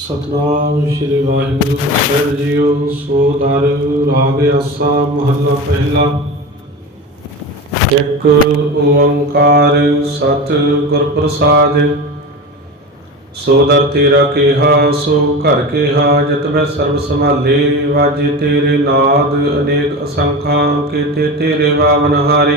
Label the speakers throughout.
Speaker 1: ਸਤਨਾਮ ਸ੍ਰੀ ਵਾਹਿਗੁਰੂ ਸਾਹਿਬ ਜੀਓ ਸੋ ਦਰ ਰਾਗ ਆਸਾ ਮਹੱਲਾ ਪਹਿਲਾ ਇੱਕ ਓੰਕਾਰ ਸਤ ਗੁਰ ਪ੍ਰਸਾਦ ਸੋ ਦਰ ਤੇਰਾ ਕੇਹਾ ਸੋ ਘਰ ਕੇਹਾ ਜਤ ਮੈਂ ਸਰਬ ਸੰਭਾਲੇ ਵਾਜੇ ਤੇਰੇ ਨਾਦ ਅਨੇਕ ਅਸੰਖਾਂ ਕੀਤੇ ਤੇਰੇ ਵਾਵਨ ਹਾਰੇ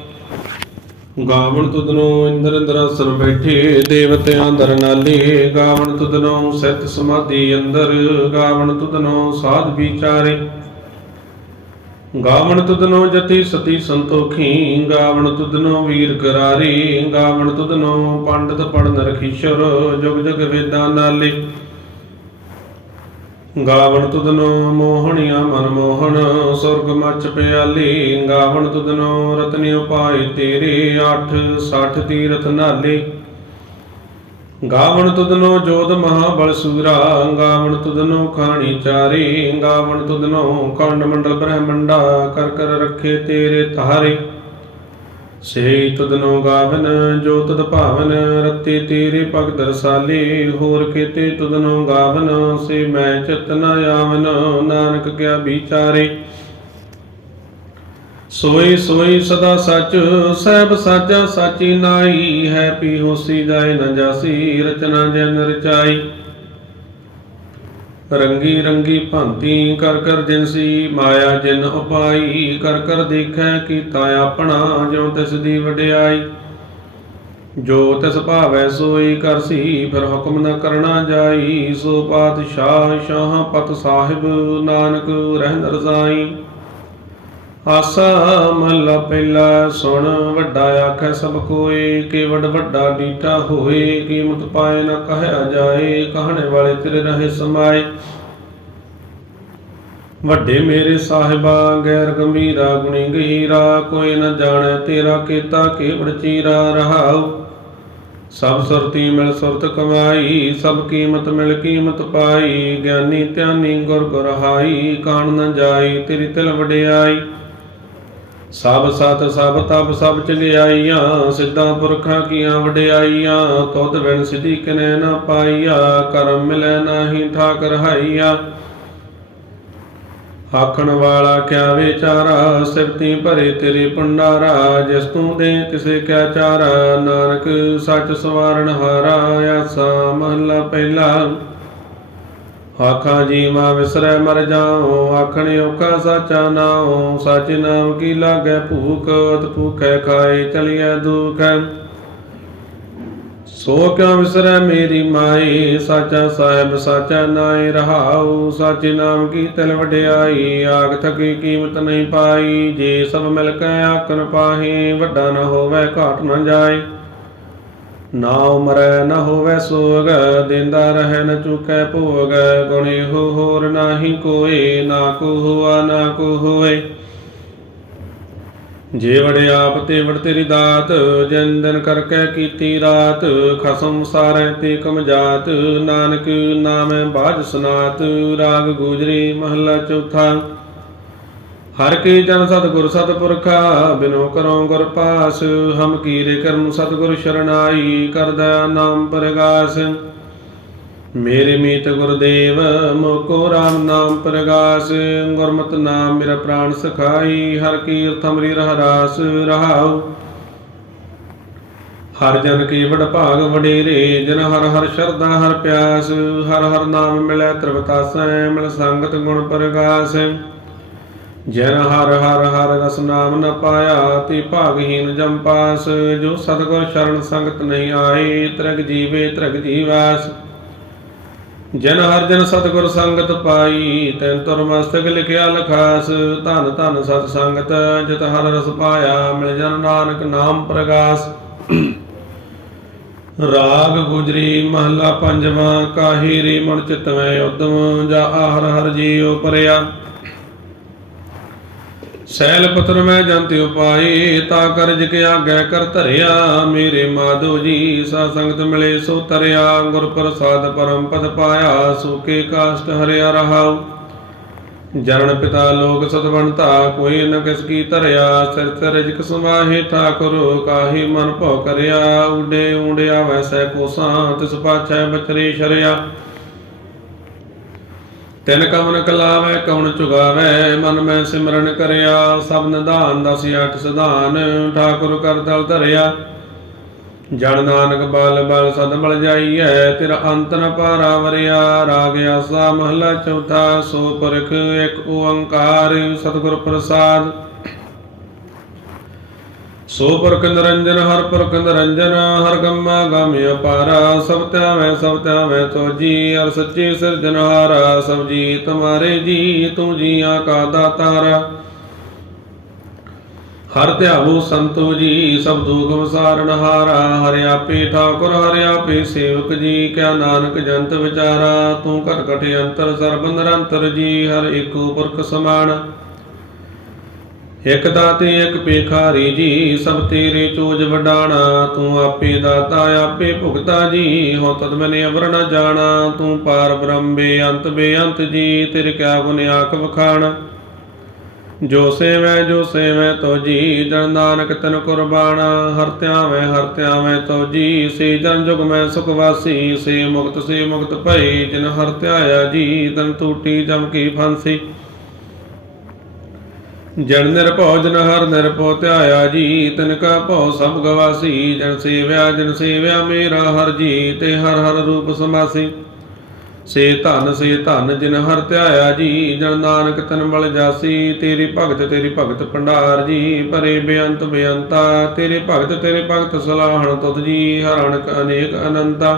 Speaker 1: ਗਾਵਣ ਤੁਧਨੋਂ ਇੰਦਰ ਅੰਦਰਾਸਨ ਬੈਠੇ ਦੇਵਤਿਆਂ ਦਰ ਨਾਲੇ ਗਾਵਣ ਤੁਧਨੋਂ ਸਤਿ ਸਮਾਧੀ ਅੰਦਰ ਗਾਵਣ ਤੁਧਨੋਂ ਸਾਧ ਵਿਚਾਰੇ ਗਾਵਣ ਤੁਧਨੋਂ ਜਤੀ ਸਤੀ ਸੰਤੋਖੀ ਗਾਵਣ ਤੁਧਨੋਂ ਵੀਰ ਕਰਾਰੇ ਗਾਵਣ ਤੁਧਨੋਂ ਪੰਡਤ ਪੜਨ ਰਖੀਸ਼ਰ ਜੁਗ ਜੁਗ ਵੇਦਾਂ ਨਾਲੇ ਗਾਵਣ ਤੁਦਨੋ ਮੋਹਣਿਆ ਮਨ ਮੋਹਣ ਸੁਰਗ ਮਚ ਪਿਆਲੀ ਗਾਵਣ ਤੁਦਨੋ ਰਤਨੀ ਉਪਾਇ ਤੇਰੇ 8 60 ਤੀਰਥ ਨਾਲੇ ਗਾਵਣ ਤੁਦਨੋ ਜੋਧ ਮਹਾ ਬਲ ਸੂਰਾ ਗਾਵਣ ਤੁਦਨੋ ਖਾਣੀ ਚਾਰੇ ਗਾਵਣ ਤੁਦਨੋ ਕੰਡ ਮੰਡਲ ਬ੍ਰਹਮੰਡਾ ਕਰ ਕਰ ਰੱਖੇ ਤੇਰੇ ਤਾਰੇ ਸੇ ਨੋ ਗਾਵਨ ਜੋ ਤਦ ਭਾਵਨ ਰਤੇ ਤੇਰੇ ਭਗਤ ਰਸਾਲੇ ਹੋਰ ਕੀਤੇ ਤਦ ਨੋ ਗਾਵਨ ਸੇ ਮੈਂ ਚਿਤ ਨ ਆਵਨ ਨਾਨਕ ਕਿਆ ਵਿਚਾਰੇ ਸੋਈ ਸੋਈ ਸਦਾ ਸੱਚ ਸਹਿਬ ਸਾਚਾ ਸਾਚੀ ਨਾਈ ਹੈ ਪੀ ਹੋਸੀ ਜਾਏ ਨ ਜਾਸੀ ਰਚਨਾ ਜਨ ਰਚਾਈ ਰੰਗੀ ਰੰਗੀ ਭਾਂਤੀ ਕਰ ਕਰ ਜਿਨਸੀ ਮਾਇਆ ਜਿਨ ਉਪਾਈ ਕਰ ਕਰ ਦੇਖੈ ਕੀਤਾ ਆਪਣਾ ਜਿਉ ਤਿਸ ਦੀ ਵਡਿਆਈ ਜੋ ਤਿਸ ਭਾਵੈ ਸੋਈ ਕਰਸੀ ਫਿਰ ਹੁਕਮ ਨ ਕਰਨਾ ਜਾਈ ਸੋ ਪਾਤਸ਼ਾਹ ਸ਼ਾਹ ਪਤ ਸਾਹਿਬ ਨਾਨਕ ਰਹਿ ਨਰਜ਼ਾਈ ਆਸਾ ਮਹਲਾ ਪਹਿਲਾ ਸੁਣ ਵੱਡਾ ਆਖੈ ਸਭ ਕੋਏ ਵੱਡ ਵੱਡਾ ਡੀਟਾ ਹੋਏ ਕੀਮਤ ਪਾਏ ਨਾ ਕਹਿਆ ਜਾਏ ਕਹਣੇ ਵਾਲੇ ਤੇਰੇ ਰਹੇ ਸਮਾਏ ਵੱਡੇ ਮੇਰੇ ਸਾਹਿਬਾ ਗੈਰ ਗੰਭੀਰਾ ਗੁਣੀ ਗਹੀਰਾ ਕੋਈ ਨਾ ਜਾਣੈ ਤੇਰਾ ਕੀਤਾ ਕੀ ਵਰਚੀਰਾ ਰਹਾਉ ਸਭ ਸੁਰਤੀ ਮਿਲ ਸੁਰਤ ਕਮਾਈ ਸਭ ਕੀਮਤ ਮਿਲ ਕੀਮਤ ਪਾਈ ਗਿਆਨੀ ਧਿਆਨੀ ਗੁਰ ਗੁਰਹਾਈ ਕਾਣ ਨ ਜਾਈ ਤੇਰੀ ਤਿਲ ਵਡਿਆਈ ਸਭ ਸਤ ਸਭ ਤਪ ਸਭ ਆਈਆਂ ਸਿੱਧਾਂ ਪੁਰਖਾਂ ਕੀਆਂ ਵਡਿਆਈਆਂ ਤੁਧ ਬਿਨ ਸਿਧੀ ਕਿਨੇ ਨਾ ਪਾਈਆ ਕਰਮ ਮਿਲੈ ਨਾਹੀ ਠਾਕ ਰਹਾਈਆ ਆਖਣ ਵਾਲਾ ਕਿਆ ਵਿਚਾਰਾ ਸਿਫਤੀ ਭਰੇ ਤੇਰੇ ਪੰਡਾਰਾ ਜਿਸ ਤੂੰ ਦੇ ਕਿਸੇ ਕਿਆ ਚਾਰਾ ਨਾਨਕ ਸੱਚ ਸਵਾਰਣ ਹਾਰਾ ਆਸਾ ਮਹਲਾ ਪਹਿਲਾ ਆਖਾਂ ਜੀ ਮਾ ਵਿਸਰੈ ਮਰ ਜਾਉ ਆਖਣ ਓਕਾ ਸਾਚਾ ਨਾਉ ਸਚ ਨਾਮ ਕੀ ਲਾਗੈ ਭੂਖ ਤ ਭੂਖੈ ਖਾਏ ਚਲਿਐ ਦੁਖ ਸੋ ਕਿਉ ਵਿਸਰੈ ਮੇਰੀ ਮਾਈ ਸਾਚਾ ਸਾਹਿਬ ਸਾਚਾ ਨਾਇ ਰਹਾਉ ਸਚ ਨਾਮ ਕੀ ਤਲ ਵਡਿਆਈ ਆਗ ਥਕੀ ਕੀਮਤ ਨਹੀਂ ਪਾਈ ਜੇ ਸਭ ਮਿਲ ਕੇ ਆਕਨ ਪਾਹੀ ਵੱਡਾ ਨਾ ਹੋਵੇ ਘਾਟ ਨਾ ਜਾਏ ਨਾ ਉਮਰੈ ਨ ਹੋਵੇ ਸੋਗ ਦਿੰਦਾ ਰਹੈ ਨ ਚੁਕੈ ਭੋਗ ਗੁਣੀ ਹੋ ਹੋਰ ਨਾਹੀ ਕੋਈ ਨਾ ਕੋ ਹੋਆ ਨਾ ਕੋ ਹੋਏ ਵੜੇ ਆਪ ਤੇ ਵੜ ਤੇਰੀ ਦਾਤ ਜੰਦਨ ਕਰਕੇ ਕੀਤੀ ਰਾਤ ਖਸਮ ਸਾਰੇ ਤੇ ਕਮ ਜਾਤ ਨਾਨਕ ਨਾਮੈ ਬਾਜ ਸੁਨਾਤ ਰਾਗ ਗੁਜਰੀ ਮਹਲਾ ਚੌਥਾ ਹਰ ਕੀ ਜਨ ਸਤਗੁਰ ਸਤਪੁਰਖਾ ਬਿਨੋ ਕਰਉ ਗੁਰ ਪਾਸ ਹਮ ਕੀਰੇ ਕਰਨ ਸਤਗੁਰ ਸ਼ਰਨਾਈ ਕਰਦਾ ਨਾਮ ਪ੍ਰਗਾਸ ਮੇਰੇ ਮੀਤ ਗੁਰਦੇਵ ਮੋਕੋ ਰਾਮ ਨਾਮ ਪ੍ਰਗਾਸ ਗੁਰਮਤਿ ਨਾਮ ਮੇਰਾ ਪ੍ਰਾਨ ਸਖਾਈ ਹਰ ਕੀਰਤ ਅਮਰੀ ਰਹਾਸ ਰਾਸ ਰਹਾਉ ਹਰ ਜਨ ਕੀ ਵਡ ਭਾਗ ਵਡੇਰੇ ਜਨ ਹਰ ਹਰ ਸ਼ਰਧਾ ਹਰ ਪਿਆਸ ਹਰ ਹਰ ਨਾਮ ਮਿਲੈ ਤ੍ਰਿਵਤਾਸੈ ਮਿਲ ਸੰਗਤ ਗੁਣ ਪ੍ਰਗਾਸ
Speaker 2: ਜਨ ਹਰ
Speaker 1: ਹਰ ਹਰ ਰਸ ਨਾਮ ਨ ਪਾਇਆ ਤੇ ਭਾਗਹੀਨ ਜੰਪਾਸ ਜੋ ਸਤਗੁਰ ਸ਼ਰਨ ਸੰਗਤ ਨਹੀਂ ਆਏ ਤਰਗ ਜੀਵੇ ਤਰਗ ਜੀਵਾਸ ਜਨ ਹਰ ਜਨ ਸਤਗੁਰ ਸੰਗਤ ਪਾਈ ਤੈਨ ਤੁਰ ਮਸਤਕ ਲਿਖਿਆ ਲਖਾਸ ਧਨ ਧਨ ਸਤ ਸੰਗਤ ਜਿਤ ਹਰ ਰਸ ਪਾਇਆ ਮਿਲ ਜਨ ਨਾਨਕ ਨਾਮ ਪ੍ਰਗਾਸ ਰਾਗ ਗੁਜਰੀ ਮਹਲਾ ਪੰਜਵਾਂ ਕਾਹੀ ਰੀ ਮਨ ਚਿਤਵੇਂ ਉਦਮ ਜਾ ਹਰ ਹਰ ਜੀਉ ਪਰਿਆ ਸੈਲ ਪਤਰ ਮੈਂ ਜੰਤ ਉਪਾਈ ਤਾ ਕਰਜ ਕੇ ਆਗੈ ਕਰ ਧਰਿਆ ਮੇਰੇ ਮਾਧੋ ਜੀ ਸਾ ਸੰਗਤ ਮਿਲੇ ਸੋ ਤਰਿਆ ਗੁਰ ਪ੍ਰਸਾਦ ਪਰਮ ਪਦ ਪਾਇਆ ਸੂਕੇ ਕਾਸ਼ਟ ਹਰਿਆ ਰਹਾਉ ਜਨਨ ਪਿਤਾ ਲੋਕ ਸਤਵੰਤਾ ਕੋਈ ਨ ਕਿਸ ਕੀ ਧਰਿਆ ਸਿਰ ਤੇ ਰਿਜਕ ਸਮਾਹੇ ਠਾਕੁਰ ਕਾਹੀ ਮਨ ਭਉ ਕਰਿਆ ਉਡੇ ਉਂਡਿਆ ਵੈਸੈ ਕੋਸਾਂ ਤਿਸ ਪਾਛੈ ਬਚਰੇ ਸ਼ਰਿਆ ਤਿਨ ਕਮਨ ਕਲਾਵੇ ਕਉਣ ਚੁਗਾਵੇ ਮਨ ਮੈਂ ਸਿਮਰਨ ਕਰਿਆ ਸਭ ਨਿਧਾਨ ਦਸ ਅਠ ਸਿਧਾਨ ਠਾਕੁਰ ਕਰ ਦਲ ਧਰਿਆ ਜਨ ਨਾਨਕ ਬਲ ਬਲ ਸਦ ਮਲ ਜਾਈਐ ਤੇਰਾ ਅੰਤ ਨ ਪਾਰਾ ਵਰਿਆ ਰਾਗ ਆਸਾ ਮਹਲਾ ਚੌਥਾ ਸੋ ਪਰਖ ਇੱਕ ਓੰਕਾਰ ਸਤਿਗੁਰ ਪ੍ਰਸਾਦਿ ਸੋ ਪਰਖ ਨਿਰੰਜਨ ਹਰ ਪਰਖ ਨਿਰੰਜਨ ਹਰ ਗੰਮਾ ਗਾਮਿ ਅਪਾਰਾ ਸਭ ਮੈਂ ਸਭ ਮੈਂ ਜੀ ਅਰ ਸੱਚੇ ਸਿਰਜਨਹਾਰਾ ਸਭ ਜੀ ਤੁਮਾਰੇ ਜੀ ਤੂੰ ਆਕਾ ਕਾ ਦਾਤਾਰਾ ਹਰ ਧਿਆਵੋ ਸੰਤੋ ਜੀ ਸਭ ਦੁਖ ਹਾਰਾ ਹਰਿ ਆਪੇ ਠਾਕੁਰ ਹਰਿ ਆਪੇ ਸੇਵਕ ਜੀ ਕਿਆ ਨਾਨਕ ਜੰਤ ਵਿਚਾਰਾ ਤੂੰ ਘਟ ਘਟ ਅੰਤਰ ਸਰਬ ਨਿਰੰਤਰ ਜੀ ਹਰ ਏਕੋ ਪੁਰਖ ਸਮਾਨ ਇਕ ਦਾਤੇ ਇਕ ਪੇਖਾਰੀ ਜੀ ਸਭ ਤੇਰੇ ਚੋਜ ਵਡਾਣਾ ਤੂੰ ਆਪੇ ਦਾਤਾ ਆਪੇ ਭੁਗਤਾ ਜੀ ਹੋ ਤਦ ਮਨੇ ਅਵਰ ਨਾ ਜਾਣਾ ਤੂੰ ਪਾਰ ਬ੍ਰਹਮ ਬੇਅੰਤ ਬੇਅੰਤ ਜੀ ਤੇਰੇ ਕਿਆ ਗੁਣ ਆਖ ਵਖਾਣ ਜੋ ਸੇਵੈ ਜੋ ਸੇਵੈ ਤੋ ਜੀ ਜਨ ਨਾਨਕ ਤਨ ਕੁਰਬਾਨ ਹਰਤਿਆ ਮੈਂ ਹਰਤਿਆ ਮੈਂ ਤੋ ਜੀ ਸੇ ਜਨ ਜੁਗ ਮੈਂ ਸੁਖ ਵਾਸੀ ਸੇ ਮੁਕਤ ਸੇ ਮੁਕਤ ਭਈ ਜਿਨ ਆ ਜੀ ਤਨ ਟੂਟੀ ਜਮ ਕੀ ਫਾਂਸੀ ਜਨ ਨਿਰਭਉ ਜਨ ਹਰ ਨਿਰਭਉ ਧਿਆਇਆ ਜੀ ਤਨ ਕਾ ਭਉ ਸਭ ਗਵਾਸੀ ਜਨ ਸੇਵਿਆ ਜਨ ਸੇਵਿਆ ਮੇਰਾ ਹਰ ਜੀ ਤੇ ਹਰ ਹਰ ਰੂਪ ਸਮਾਸੀ ਸੇ ਧਨ ਸੇ ਧਨ ਜਿਨ ਹਰ ਧਿਆਇਆ ਜੀ ਜਨ ਨਾਨਕ ਤਨ ਬਲ ਜਾਸੀ ਤੇਰੀ ਭਗਤ ਤੇਰੀ ਭਗਤ ਪੰਡਾਰ ਜੀ ਪਰੇ ਬੇਅੰਤ ਬੇਅੰਤਾ ਤੇਰੇ ਭਗਤ ਤੇਰੇ ਭਗਤ ਸਲਾਹਣ ਤੁਧ ਜੀ ਹਰਣਕ ਅਨੇਕ ਅਨੰਤਾ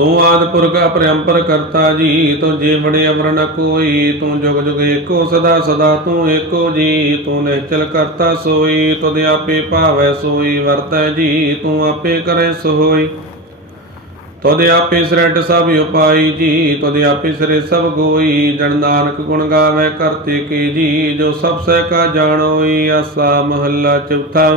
Speaker 1: ਤੂੰ ਆਦ ਪੁਰਖ ਅਪਰੰਪਰ ਕਰਤਾ ਜੀ ਤੂੰ ਜੀਵਣੇ ਅਮਰ ਨ ਕੋਈ ਤੂੰ ਜੁਗ ਜੁਗ ਏਕੋ ਸਦਾ ਸਦਾ ਤੂੰ ਏਕੋ ਜੀ ਤੂੰ ਨਿਚਲ ਕਰਤਾ ਸੋਈ ਤੁਧ ਆਪੇ ਭਾਵੈ ਸੋਈ ਵਰਤੈ ਜੀ ਤੂੰ ਆਪੇ ਕਰੈ ਸੋਈ ਤੁਧ ਆਪੇ ਸ੍ਰੈਟ ਸਭ ਉਪਾਈ ਜੀ ਤੁਧ ਆਪੇ ਸਰੇ ਸਭ ਗੋਈ ਜਨ ਨਾਨਕ ਗੁਣ ਗਾਵੇ ਕਰਤੇ ਕੀ ਜੀ ਜੋ ਸਭ ਸਹਿ ਕਾ ਜਾਣੋਈ ਆਸਾ ਮਹੱਲਾ ਚੌਥਾ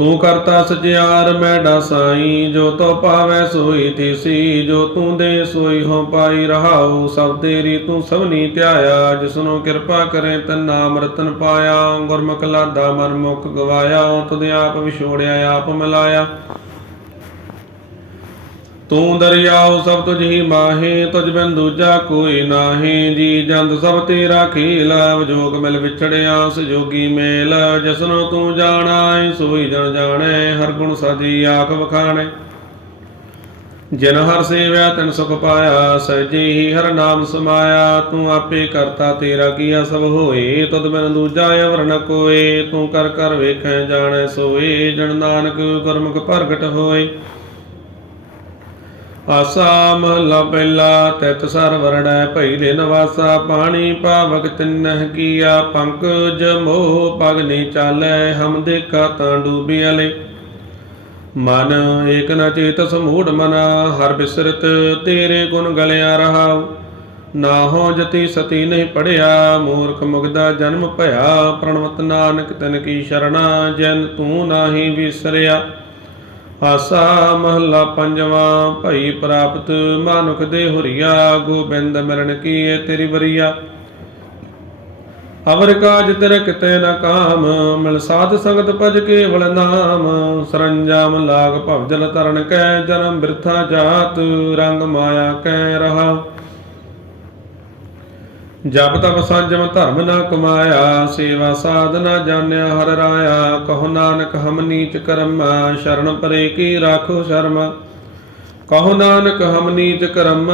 Speaker 1: ਤੂੰ ਕਰਤਾ ਸਜਿਆਰ ਮੈਂ ਡਸਾਈ ਜੋ ਤੋ ਪਾਵੈ ਸੋਈ ਤੀਸੀ ਜੋ ਤੂੰ ਦੇ ਸੋਈ ਹੋ ਪਾਈ ਰਹਾਉ ਸਭ ਤੇਰੀ ਤੂੰ ਸਭਨੀ ਧਿਆਇਆ ਜਿਸਨੋ ਕਿਰਪਾ ਕਰੇ ਨਾਮ ਰਤਨ ਪਾਇਆ ਗੁਰਮੁਖ ਲਾਦਾ ਮਨ ਮੁਖ ਗਵਾਇਆ ਤੁਧ ਆਪ ਵਿਛੋੜਿਆ ਆਪ ਮਿਲਾਇਆ ਤੂੰ ਦਰਿਆਉ ਸਭ ਤੁਝ ਹੀ ਮਾਹੇ ਤੁਝ ਬਿਨ ਦੂਜਾ ਕੋਈ ਨਾਹੀ ਜੀ ਜੰਦ ਸਭ ਤੇਰਾ ਖੇਲਾ ਵਜੋਗ ਮਿਲ ਵਿਛੜਿਆ ਸਜੋਗੀ ਮੇਲ ਜਸਨੋ ਤੂੰ ਜਾਣਾਏ ਸੋਈ ਜਣ ਜਾਣੈ ਹਰ ਗੁਣ ਸਾਜੀ ਆਖ ਵਖਾਣੈ ਜਿਨ ਹਰ ਸੇਵਿਆ ਤਿਨ ਸੁਖ ਪਾਇਆ ਸਹਿਜੇ ਹੀ ਹਰ ਨਾਮ ਸਮਾਇਆ ਤੂੰ ਆਪੇ ਕਰਤਾ ਤੇਰਾ ਕੀਆ ਸਭ ਹੋਏ ਤਦ ਬਿਨ ਦੂਜਾ ਅਵਰ ਨ ਕੋਏ ਤੂੰ ਕਰ ਕਰ ਵੇਖੈ ਜਾਣੈ ਸੋਏ ਜਨ ਨਾਨਕ ਗੁਰਮੁਖ ਪ੍ਰਗਟ ਹੋਏ ਆਸਾ ਲਬੈਲਾ ਤਿਤ ਸਰ ਵਰਣੈ ਭਈ ਦੇ ਨਵਾਸਾ ਪਾਣੀ ਪਾਵਕ ਤਿੰਨਹ ਕੀਆ ਪੰਕਜ ਮੋਹ ਪਗ ਨੇ ਚਾਲੈ ਹਮ ਦੇਖਾ ਤਾਂ ਡੂਬਿਆ ਲੈ ਮਨ ਏਕ ਨ ਚੇਤ ਸਮੂੜ ਮਨ ਹਰ ਬਿਸਰਤ ਤੇਰੇ ਗੁਣ ਗਲਿਆ ਰਹਾ ਨਾ ਹੋ ਜਤੀ ਸਤੀ ਨਹੀਂ ਪੜਿਆ ਮੂਰਖ ਮੁਗਦਾ ਜਨਮ ਭਇਆ ਪ੍ਰਣਵਤ ਨਾਨਕ ਤਨ ਕੀ ਸ਼ਰਣਾ ਜਨ ਤੂੰ ਨਾਹੀ ਵਿਸਰਿਆ ਆਸਾ ਮਹਲਾ ਪੰਜਵਾਂ ਭਈ ਪ੍ਰਾਪਤ ਮਾਨੁਖ ਦੇ ਹੁਰੀਆ ਗੋਬਿੰਦ ਮਿਲਣ ਕੀਏ ਤੇਰੀ ਬਰੀਆ ਅਵਰ ਕਾਜ ਤੇਰ ਕਿਤੇ ਨਾ ਕਾਮ ਮਿਲ ਸਾਧ ਸੰਗਤ ਭਜ ਕੇਵਲ ਨਾਮ ਸਰੰਜਾਮ ਲਾਗ ਭਵਜਲ ਤਰਨ ਕੈ ਜਨਮ ਬਿਰਥਾ ਜਾਤ ਰੰਗ ਮਾਇਆ ਕੈ ਰਹਾ ਜਪ ਤਪ ਸੰਜਮ ਧਰਮ ਨਾ ਕਮਾਇਆ ਸੇਵਾ ਸਾਧਨਾ ਜਾਣਿਆ ਹਰ ਰਾਇਆ ਕਹੋ ਨਾਨਕ ਹਮ ਨੀਚ ਕਰਮ ਸ਼ਰਨ ਪਰੇ ਕੀ ਰਾਖੋ ਸ਼ਰਮ ਕਹੋ ਨਾਨਕ ਹਮ ਨੀਚ ਕਰਮ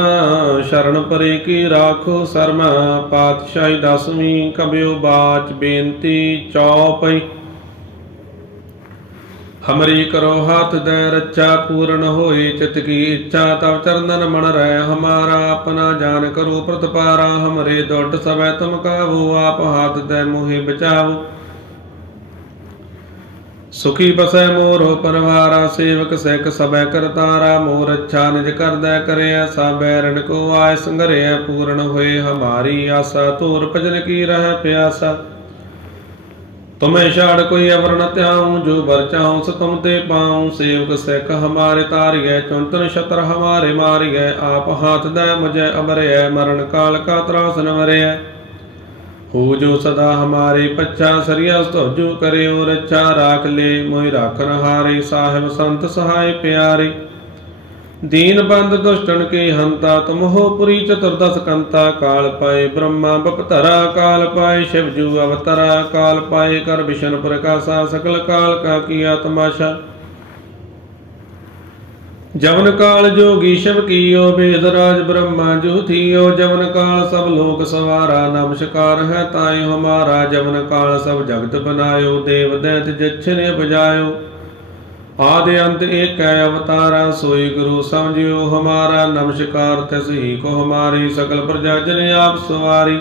Speaker 1: ਸ਼ਰਨ ਪਰੇ ਕੀ ਰਾਖੋ ਸ਼ਰਮ ਪਾਤਸ਼ਾਹੀ ਦਸਵੀਂ ਕਬਿਓ ਬਾਚ ਬੇਨਤੀ ਚੌਪਈ ਹਮਰੀ ਕਰੋ ਹਾਥ ਦੇ ਰੱਚਾ ਪੂਰਨ ਹੋਏ ਚਿਤ ਕੀ ਇੱਛਾ ਤਵ ਚਰਨਨ ਮਨ ਰਹਿ ਹਮਾਰਾ ਆਪਣਾ ਜਾਨ ਕਰੋ ਪ੍ਰਤਪਾਰਾ ਹਮਰੇ ਦੁੱਟ ਸਭੈ ਤੁਮ ਕਾਵੋ ਆਪ ਹਾਥ ਦੇ ਮੋਹੇ ਬਚਾਓ ਸੁਖੀ ਬਸੈ ਮੋਰੋ ਪਰਵਾਰਾ ਸੇਵਕ ਸਿਖ ਸਭੈ ਕਰਤਾਰਾ ਮੋਰ ਅੱਛਾ ਨਿਜ ਕਰਦਾ ਕਰਿਆ ਸਾਬੈ ਰਣ ਕੋ ਆਇ ਸੰਗਰਿਆ ਪੂਰਨ ਹੋਏ ਹਮਾਰੀ ਆਸਾ ਤੋਰ ਭਜਨ ਕੀ ਰਹਿ ਪਿਆਸਾ ਤੁਮੇ ਛਾੜ ਕੋਈ ਅਵਰਣ ਨ ਧਿਆਉ ਜੋ ਵਰਚਾਉ ਚਾਉ ਤੁਮ ਤੇ ਪਾਉ ਸੇਵਕ ਸਿੱਖ ਹਮਾਰੇ ਤਾਰਿਐ ਚੁੰਤਨ ਛਤਰ ਹਮਾਰੇ ਮਾਰਿਐ ਆਪ ਹਾਥ ਦੈ ਮਜੈ ਅਮਰਿਐ ਮਰਨ ਕਾਲ ਕਾ ਤਰਾਸ ਨ ਮਰਿਐ ਹੋ ਜੋ ਸਦਾ ਹਮਾਰੇ ਪੱਛਾ ਸਰੀਆ ਸਤੋ ਜੋ ਕਰਿਓ ਰੱਛਾ ਰਾਖ ਲੇ ਮੋਇ ਰਾਖਨ ਹਾਰੇ ਸਾਹਿਬ ਸੰਤ ਸਹਾਈ ਪਿਆਰੇ ਦੀਨ ਬੰਦ ਦੁਸ਼ਟਨ ਕੇ ਹੰਤਾ ਤਮੋਹਪੁਰੀ ਚਤੁਰਦਸ ਕੰਤਾ ਕਾਲ ਪਾਏ ਬ੍ਰਹਮਾ ਬਪਤਰਾ ਕਾਲ ਪਾਏ ਸ਼ਿਵ ਜੂ ਅਵਤਰਾ ਕਾਲ ਪਾਏ ਕਰ ਵਿਸ਼ਨ ਪ੍ਰਕਾਸ਼ਾ ਸਕਲ ਕਾਲ ਕਾ ਕੀ ਆਤਮਾਸ਼ਾ ਜਵਨ ਕਾਲ ਜੋਗੀ ਸ਼ਿਵ ਕੀਓ ਰਾਜ ਬ੍ਰਹਮਾ ਜੂਥੀਓ ਜਵਨ ਕਾਲ ਸਭ ਲੋਕ ਸਵਾਰਾ ਨਮਸਕਾਰ ਹੈ ਤਾਏ ਹਮਾਰਾ ਜਵਨ ਕਾਲ ਸਭ ਜਗਤ ਬਨਾਇਓ ਦੇਵ ਦੈਤ ਜਛਨੇ ਬਜਾਇਓ ਆਦ ਅੰਤ ਏਕੈ ਅਵਤਾਰਾ ਸੋਈ ਗੁਰੂ ਸਮਝਿਓ ਹਮਾਰਾ ਨਮਸਕਾਰ ਤਿਸ ਹੀ ਕੋ ਹਮਾਰੀ ਸਕਲ ਪ੍ਰਜਾ ਜਨ ਆਪ ਸਵਾਰੀ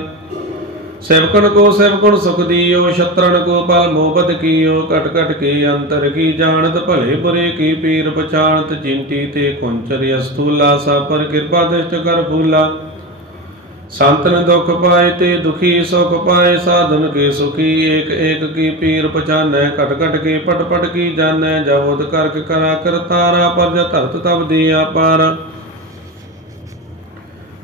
Speaker 1: ਸੇਵਕਨ ਕੋ ਸੇਵਕਨ ਸੁਖ ਦੀਓ ਸ਼ਤਰਣ ਕੋ ਪਲ ਮੋਬਤ ਕੀਓ ਕਟ ਕਟ ਕੇ ਅੰਤਰ ਕੀ ਜਾਣਤ ਭਲੇ ਬੁਰੇ ਕੀ ਪੀਰ ਪਛਾਣਤ ਚਿੰਤੀ ਤੇ ਕੁੰਚਰ ਅਸਤੂਲਾ ਸਾ ਪਰ ਕਿਰਪਾ ਦ੍ਰਿਸ਼ਟ ਕਰ ਫੂਲਾ ਸੰਤਨ ਦੁਖ ਪਾਏ ਤੇ ਦੁਖੀ ਸੁਖ ਪਾਏ ਸਾਧਨ ਕੇ ਸੁਖੀ ਏਕ ਏਕ ਕੀ ਪੀਰ ਪਛਾਨੈ ਘਟ ਘਟ ਕੇ ਪਟ ਪਟ ਕੀ ਜਾਣੈ ਜਹੋਦ ਕਰਕ ਕਰਾ ਕਰਤਾਰਾ ਪਰਜ ਧਰਤ ਤਬ ਦੀ ਆਪਾਰ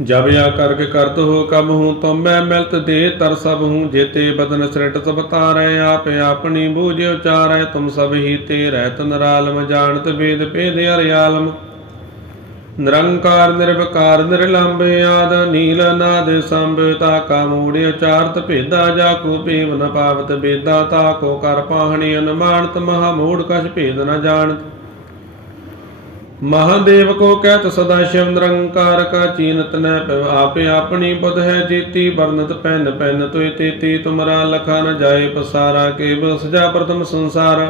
Speaker 1: ਜਬ ਆ ਕਰਕ ਕਰਤ ਹੋ ਕਮ ਹੂੰ ਤੁਮ ਮੈਂ ਮਿਲਤ ਦੇ ਤਰ ਸਭ ਹੂੰ ਜੇਤੇ ਬਦਨ ਸ੍ਰਿਟ ਤਬ ਤਾਰੈ ਆਪ ਆਪਣੀ ਬੂਝ ਉਚਾਰੈ ਤੁਮ ਸਭ ਹੀ ਤੇ ਰਹਿਤ ਨਰਾਲਮ ਜਾਣਤ ਵੇਦ ਭੇਦ ਹਰਿਆਲਮ ਨਿਰੰਕਾਰ ਨਿਰਵਕਾਰ ਨਿਰਲੰਬ ਆਦ ਨੀਲ ਨਾਦ ਸੰਭ ਤਾ ਕਾ ਮੂੜਿ ਅਚਾਰਤ ਭੇਦਾ ਜਾ ਕੋ ਭੇਵ ਨ ਪਾਵਤ ਬੇਦਾ ਤਾ ਕੋ ਕਰ ਪਾਹਣੀ ਅਨਮਾਨਤ ਮਹਾ ਮੂੜ ਕਛ ਭੇਦ ਨ ਜਾਣਤ ਮਹਾਦੇਵ ਕੋ ਕਹਿਤ ਸਦਾ ਸ਼ਿਵ ਨਿਰੰਕਾਰ ਕਾ ਚੀਨਤ ਨ ਆਪੇ ਆਪਣੀ ਬੁਧ ਹੈ ਜੀਤੀ ਵਰਨਤ ਪੈਨ ਪੈਨ ਤੋਇ ਤੇਤੀ ਤੁਮਰਾ ਲਖਾ ਨ ਜਾਏ ਪਸਾਰਾ ਕੇ ਜਾ ਪ੍ਰਥਮ ਸੰਸਾਰ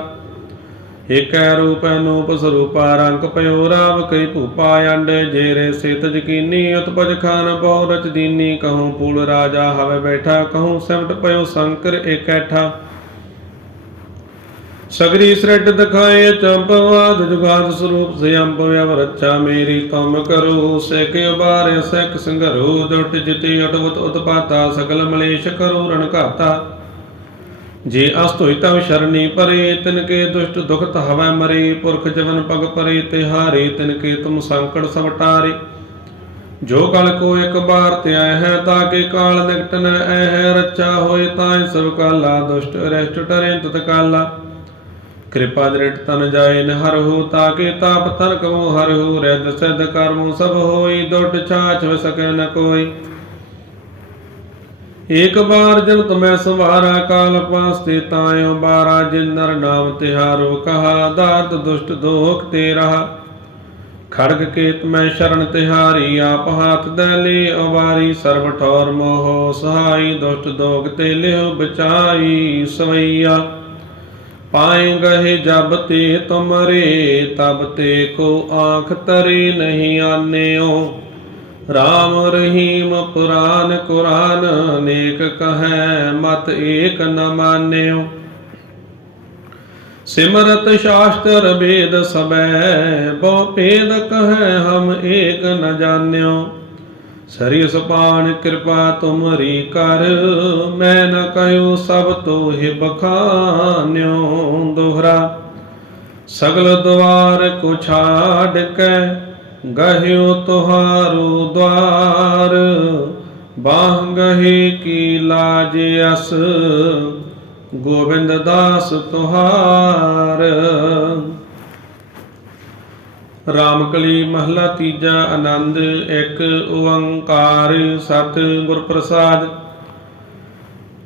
Speaker 1: ਏਕੈ ਰੂਪ ਅਨੂਪ ਸਰੂਪਾ ਰੰਗ ਪਇਓ ਰਾਵ ਕੈ ਭੂਪਾ ਅੰਡ ਜੇਰੇ ਸਿਤ ਜਕੀਨੀ ਉਤਪਜ ਖਾਨ ਪਉ ਰਚ ਦੀਨੀ ਕਹਉ ਪੂਲ ਰਾਜਾ ਹਵੇ ਬੈਠਾ ਕਹਉ ਸਿਮਟ ਪਇਓ ਸ਼ੰਕਰ ਏਕੈਠਾ ਸਗਰੀ ਸ੍ਰਿਟ ਦਿਖਾਏ ਚੰਪ ਚੰਪਵਾਦ ਜੁਗਾਦ ਸਰੂਪ ਸਿਆੰਪ ਵਿਵ ਰੱਛਾ ਮੇਰੀ ਕੰਮ ਕਰੋ ਸਿਕ ਉਬਾਰੇ ਸੇਕ ਸੰਗਰੋ ਦੁਟ ਜਿਤੀ ਅਟਵਤ ਉਤਪਾਤਾ ਸਗਲ ਮਲੇਸ਼ ਕਰੋ ਰਣ ਘਾਤਾ ਜੇ ਅਸਤੋਇ ਤਵ ਸ਼ਰਨੀ ਪਰੇ ਤਿਨ ਕੇ ਦੁਸ਼ਟ ਦੁਖਤ ਹਵੈ ਮਰੇ ਪੁਰਖ ਜਵਨ ਪਗ ਪਰੇ ਤਿਹਾਰੇ ਤਿਨ ਕੇ ਤੁਮ ਸੰਕਟ ਸਭ ਟਾਰੇ ਜੋ ਕਲ ਕੋ ਇੱਕ ਬਾਰ ਆਏ ਹੈ ਤਾਂ ਕੇ ਕਾਲ ਨਿਕਟ ਨ ਐ ਰੱਚਾ ਹੋਏ ਤਾਂ ਸਭ ਕਾਲਾ ਦੁਸ਼ਟ ਰਹਿਟ ਟਰੇ ਤਤ ਕਾਲਾ ਕਿਰਪਾ ਦ੍ਰਿਟ ਤਨ ਜਾਏ ਨਹਰ ਹੋ ਤਾਂ ਕੇ ਤਾਪ ਤਨ ਕਮੋ ਹਰ ਹੋ ਰਹਿ ਦਸਦ ਕਰਮੋ ਸਭ ਹੋਈ ਦੁਟ ਛਾਛ ਸਕੈ ਨ ਕੋਈ ਏਕ ਬਾਰ ਜਨ ਤਮੈ ਸੰਵਾਰਾ ਕਾਲ ਪਾਸ ਤੇ ਤਾਇਓ ਬਾਰਾ ਜਿੰਦਰ ਨਰ ਨਾਮ ਤਿਹਾਰੋ ਕਹਾ ਦਾਤ ਦੁਸ਼ਟ ਦੋਖ ਤੇ ਰਹਾ ਖੜਗ ਕੇਤ ਮੈਂ ਸ਼ਰਨ ਤਿਹਾਰੀ ਆਪ ਹਾਥ ਦੇ ਲੇ ਅਵਾਰੀ ਸਰਬ ਠੌਰ ਮੋਹ ਸਹਾਈ ਦੁਸ਼ਟ ਦੋਖ ਤੇ ਲਿਓ ਬਚਾਈ ਸਵਈਆ ਪਾਏ ਗਹਿ ਜਬ ਤੇ ਤੁਮਰੇ ਤਬ ਤੇ ਕੋ ਆਖ ਤਰੇ ਨਹੀਂ ਆਨਿਓ ਰਾਮ ਰਹੀਮ ਪੁਰਾਨ ਕੁਰਾਨ ਨੇਕ ਕਹੈ ਮਤ ਏਕ ਨ ਮਾਨਿਓ ਸਿਮਰਤ ਸ਼ਾਸਤਰ ਵੇਦ ਸਬੈ ਬਹੁ ਭੇਦ ਕਹੈ ਹਮ ਏਕ ਨ ਜਾਣਿਓ ਸਰੀਸ ਪਾਣ ਕਿਰਪਾ ਤੁਮਰੀ ਕਰ ਮੈਂ ਨ ਕਹਿਓ ਸਭ ਤੋ ਹਿ ਬਖਾਨਿਓ ਦੁਹਰਾ ਸਗਲ ਦਵਾਰ ਕੋ ਛਾੜ ਕੇ ਗਹਿਓ ਤੁਹਾਰੂ ਦਵਾਰ ਬਾਹ ਗਹੇ ਕੀ ਲਾਜ ਅਸ ਗੋਬਿੰਦ ਦਾਸ ਤੁਹਾਰ ਰਾਮਕਲੀ ਮਹਲਾ ਤੀਜਾ ਆਨੰਦ ਇੱਕ ਓੰਕਾਰ ਸਤ ਗੁਰ ਪ੍ਰਸਾਦਿ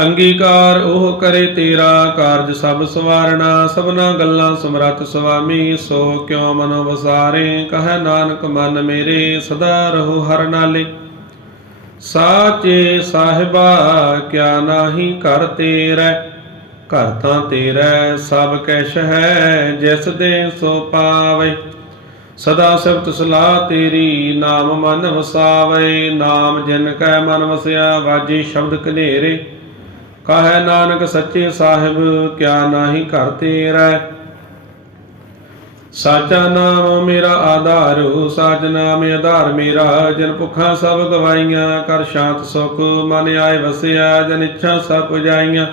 Speaker 1: ਅੰਗੀਕਾਰ ਉਹ ਕਰੇ ਤੇਰਾ ਕਾਰਜ ਸਭ ਸਵਾਰਣਾ ਸਭਨਾ ਗੱਲਾਂ ਸਮਰੱਥ ਸੁਆਮੀ ਸੋ ਕਿਉ ਮਨ ਵਸਾਰੇ ਕਹੈ ਨਾਨਕ ਮਨ ਮੇਰੇ ਸਦਾ ਰਹੋ ਹਰ ਨਾਲੇ ਸਾਚੇ ਸਾਹਿਬਾ ਕਿਆ ਨਾਹੀ ਕਰ ਤੇਰੇ ਘਰ ਤਾਂ ਤੇਰੇ ਸਭ ਕੈ ਹੈ ਜਿਸ ਦੇ ਸੋ ਪਾਵੇ ਸਦਾ ਸਿਫਤ ਸਲਾਹ ਤੇਰੀ ਨਾਮ ਮਨ ਵਸਾਵੇ ਨਾਮ ਜਿਨ ਕੈ ਮਨ ਵਸਿਆ ਵਾਜੀ ਸ਼ਬਦ ਕਨੇਰੇ ਕਹੈ ਨਾਨਕ ਸੱਚੇ ਸਾਹਿਬ ਕਿਆ ਨਾਹੀ ਘਰ ਤੇਰਾ ਸਾਚਾ ਨਾਮ ਮੇਰਾ ਆਧਾਰ ਸਾਚ ਨਾਮ ਆਧਾਰ ਮੇਰਾ ਜਨ ਭੁਖਾਂ ਸਭ ਗਵਾਈਆਂ ਕਰ ਸ਼ਾਂਤ ਸੁਖ ਮਨ ਆਏ ਵਸਿਆ ਜਨ ਇੱਛਾ ਸਭ ਪੁਜਾਈਆਂ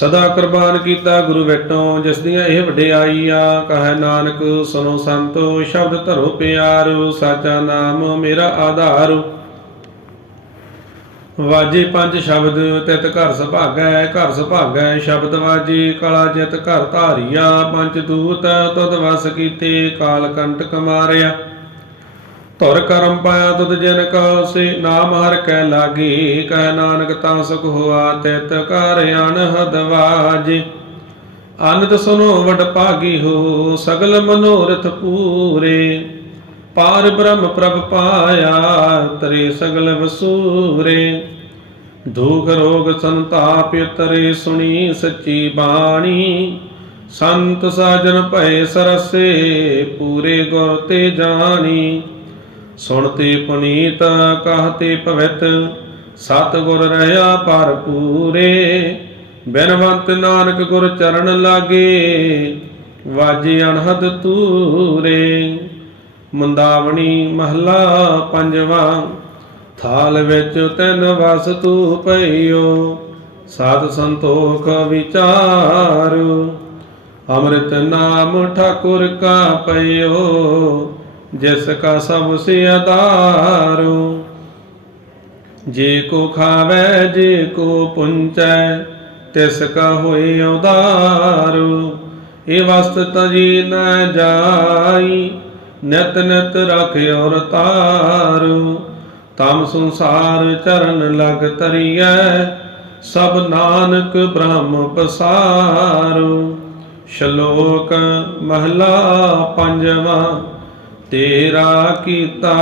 Speaker 1: ਸਦਾ ਕੁਰਬਾਨ ਕੀਤਾ ਗੁਰੂ ਬੈਠੋ ਜਿਸ ਦੀਆਂ ਇਹ ਵਡਿਆਈਆਂ ਕਹੈ ਨਾਨਕ ਸੁਨੋ ਸੰਤੋ ਸ਼ਬਦ ਧਰੋ ਪਿਆਰ ਸਾਚਾ ਨਾਮ ਮੇਰਾ ਆਧਾਰ ਵਾਜੇ ਪੰਜ ਸ਼ਬਦ ਤਿਤ ਘਰ ਸੁਭਾਗੈ ਘਰ ਸੁਭਾਗੈ ਸ਼ਬਦ ਵਾਜੇ ਕਲਾ ਜਿਤ ਘਰ ਧਾਰੀਆ ਪੰਜ ਦੂਤ ਤਦ ਵਸ ਕੀਤੇ ਕਾਲ ਕੰਟ ਕਮਾਰਿਆ ਧੁਰ ਕਰਮ ਪਾਇਆ ਤਦ ਜਨ ਕਾ ਸੇ ਨਾਮ ਹਰ ਕੈ ਲਾਗੀ ਕਹਿ ਨਾਨਕ ਤਾਂ ਸੁਖ ਹੋਆ ਤਿਤ ਅਨ ਅਨਹਦ ਵਾਜੇ ਅਨੰਦ ਸੁਨੋ ਵਡ ਭਾਗੀ ਹੋ ਸਗਲ ਮਨੋਰਥ ਪੂਰੇ ਪਾਰ ਬ੍ਰਹਮ ਪ੍ਰਭ ਪਾਇਆ ਤਰੇ ਸਗਲ ਵਸੂਰੇ ਦੁਖ ਰੋਗ ਸੰਤਾਪ ਤਰੇ ਸੁਣੀ ਸੱਚੀ ਬਾਣੀ ਸੰਤ ਸਾਜਨ ਭਏ ਸਰਸੇ ਪੂਰੇ ਗੁਰ ਤੇ ਜਾਣੀ ਸੁਣਤੇ ਪੁਨੀਤ ਕਹਤੇ ਭਵਿਤ ਸਤ ਗੁਰ ਰਹਾ ਪਰ ਪੂਰੇ ਬਿਨਵੰਤ ਨਾਨਕ ਗੁਰ ਚਰਨ ਲਾਗੇ ਵਾਜੇ ਅਨਹਦ ਤੂਰੇ ਮੰਦਾਵਣੀ ਮਹਲਾ ਪੰਜਵਾ ਥਾਲ ਵਿੱਚ ਤੈਨ ਵਸ ਤੂ ਪਈਓ ਸਾਧ ਸੰਤੋਖ ਵਿਚਾਰੂ ਅੰਮ੍ਰਿਤ ਨਾਮ ਠਾਕੁਰ ਕਾ ਪਈਓ ਜਿਸ ਕਾ ਸਭ ਸੇ ਆਧਾਰ ਜੇ ਕੋ ਖਾਵੇ ਜੇ ਕੋ ਪੁੰਚੈ ਤਿਸ ਕਾ ਹੋਏ ਉਦਾਰੂ ਇਹ ਵਸਤ ਤਜੀ ਨ ਜਾਈ ਨਿਤ ਨਿਤ ਔਰ ਰਤਾਰ ਤਮ ਸੰਸਾਰ ਚਰਨ ਲਗ ਤਰੀਐ ਸਭ ਨਾਨਕ ਬ੍ਰਹਮ ਪਸਾਰ ਸ਼ਲੋਕ ਮਹਲਾ ਪੰਜਵਾ ਤੇਰਾ ਕੀਤਾ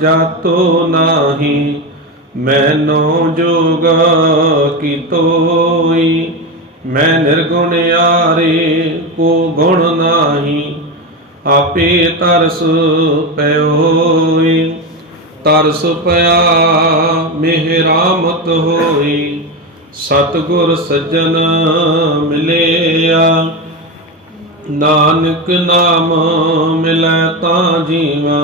Speaker 1: ਜਾਤੋ ਨਾਹੀ ਮੈਨੋ ਜੋਗ ਕੀਤੋਈ ਮੈਂ ਨਿਰਗੁਣ ਆਰੇ ਕੋ ਗੁਣ ਨਾਹੀ ਆਪੇ ਤਰਸ ਪਿਓਈ ਤਰਸ ਪਿਆ ਮਿਹਰਾਮਤ ਹੋਈ ਸਤਗੁਰ ਸੱਜਣ ਮਿਲਿਆ ਨਾਨਕ ਨਾਮ ਮਿਲੈ ਤਾਂ ਜੀਵਾ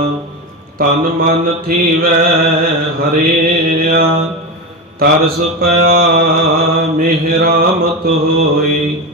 Speaker 1: ਤਨ ਮਨ ਥੀਵੈ ਹਰੇਆ ਤਰਸ ਪਿਆ ਮਿਹਰਾਮਤ ਹੋਈ